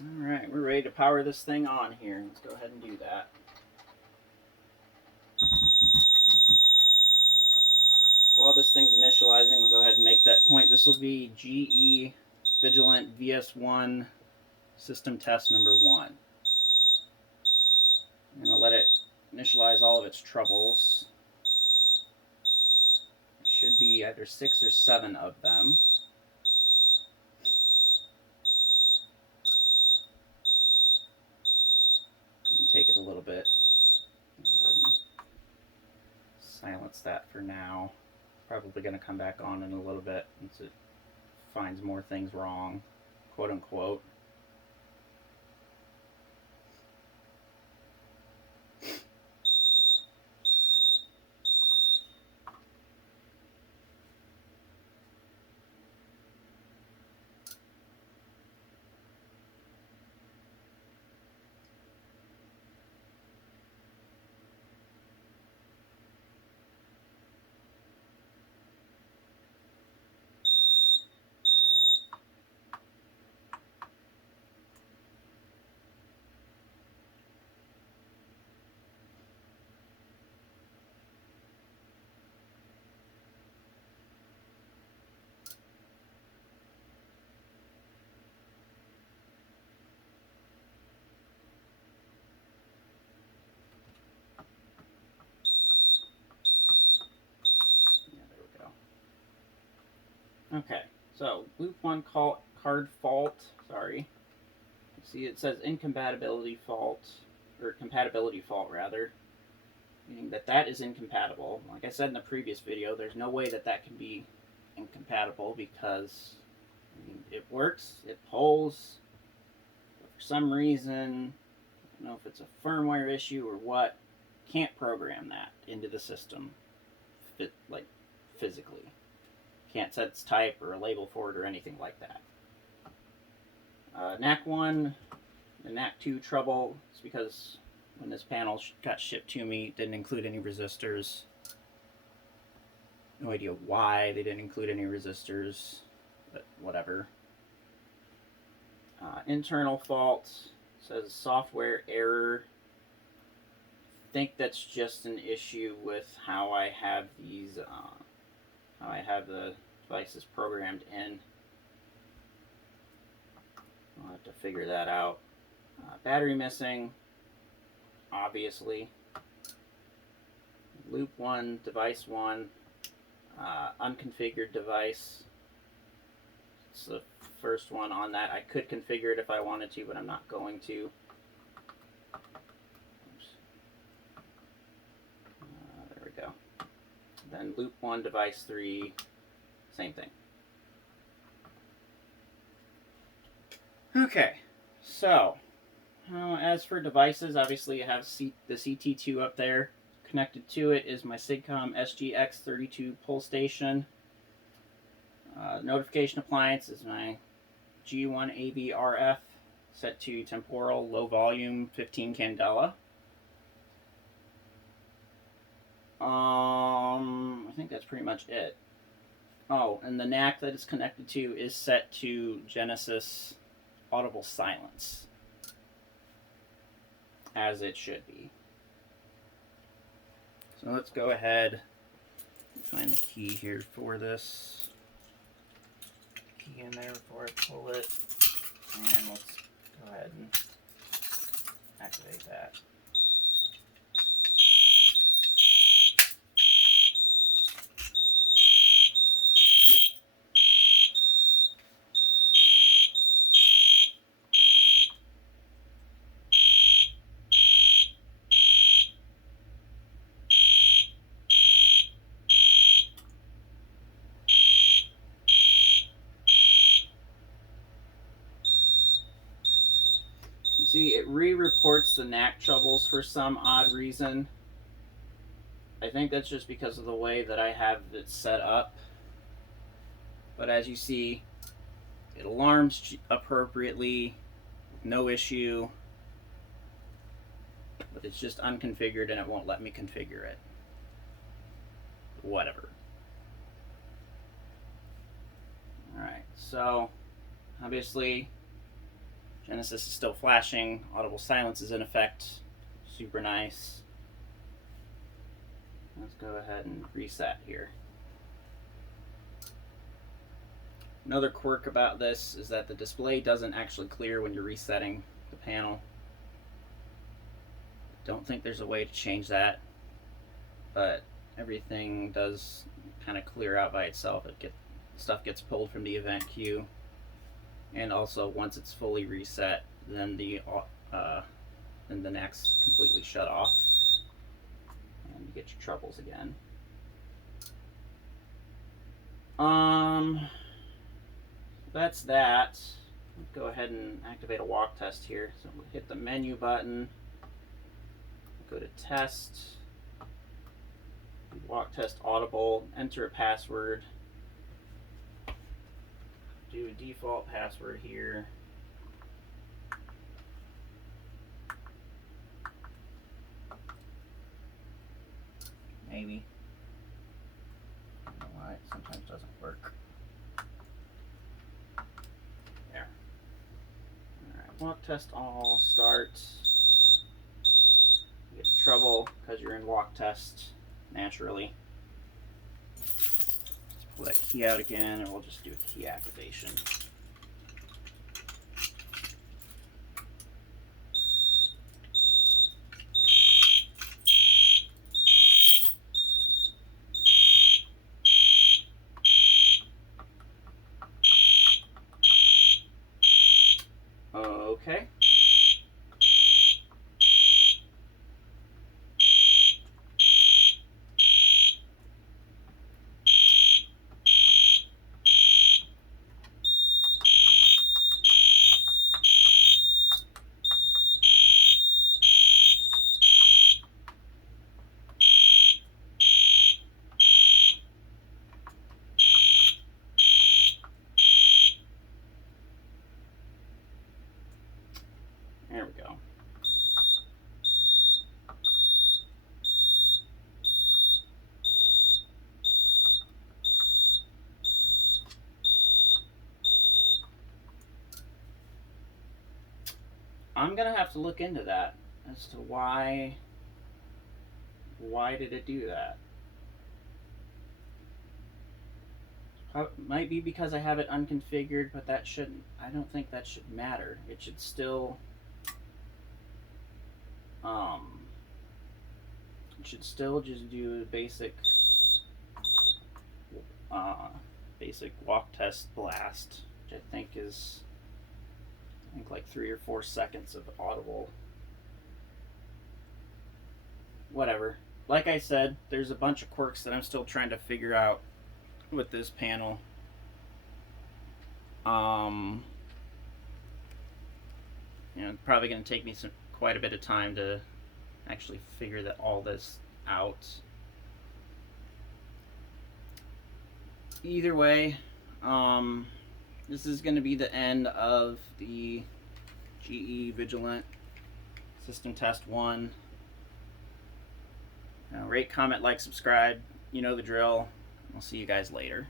Alright, we're ready to power this thing on here. Let's go ahead and do that. While this thing's initializing, we'll go ahead and make that point. This will be GE Vigilant VS1 system test number 1. I'm going to let it initialize all of its troubles. There should be either 6 or 7 of them. Take it a little bit. Silence that for now. Probably going to come back on in a little bit once it finds more things wrong, quote unquote. Okay, so loop 1 card fault, sorry. See, it says incompatibility fault, or compatibility fault rather, meaning that is incompatible. Like I said in the previous video, there's no way that can be incompatible because it works, it polls, but for some reason, I don't know if it's a firmware issue or what, can't program that into the system, physically. Can't set its type or a label for it or anything like that. NAC 1 and NAC 2 trouble is because when this panel got shipped to me, it didn't include any resistors. No idea why they didn't include any resistors, but whatever. Internal fault says software error. I think that's just an issue with how I have these, how I have the devices programmed in. I'll have to figure that out. Battery missing, obviously. Loop 1, device 1, unconfigured device. It's the first one on that. I could configure it if I wanted to, but I'm not going to. There we go. Then loop 1, device 3, same thing. Okay, so as for devices, obviously you have the CT2 up there. Connected to it is my Sigcom SGX32 pull station. Notification appliance is my G1AV RF set to temporal, low volume, 15 candela. I think that's pretty much it. Oh, and the NAC that it's connected to is set to Genesis audible silence, as it should be. So let's go ahead and find the key here for this. Key in there before I pull it, and let's go ahead and activate that. See, it re-reports the NAC troubles for some odd reason. I think that's just because of the way that I have it set up. But as you see, it alarms appropriately, no issue. But it's just unconfigured and it won't let me configure it. Whatever. Alright, so obviously Genesis is still flashing. Audible silence is in effect. Super nice. Let's go ahead and reset here. Another quirk about this is that the display doesn't actually clear when you're resetting the panel. Don't think there's a way to change that, but everything does kind of clear out by itself. Stuff gets pulled from the event queue, and also once it's fully reset, then the NAC's completely shut off, and you get your troubles again. That's that. Let's go ahead and activate a walk test here. So we'll hit the menu button, go to test, walk test audible, enter a password, do a default password here. Maybe. I don't know why it sometimes doesn't work. There. Alright, walk test all, start. You get trouble because you're in walk test naturally. Let's pull that key out again, and we'll just do a key activation. Okay. There we go. I'm gonna have to look into that as to why did it do that. Might be because I have it unconfigured, but that shouldn't. I don't think that should matter. It should still. It should still just do basic walk test blast, which I think is like 3 or 4 seconds of audible. Whatever. Like I said, there's a bunch of quirks that I'm still trying to figure out with this panel. It's probably going to take me quite a bit of time to actually figure all this out. Either way, this is going to be the end of the GE Vigilant System Test 1. Rate, comment, like, subscribe. You know the drill. I'll see you guys later.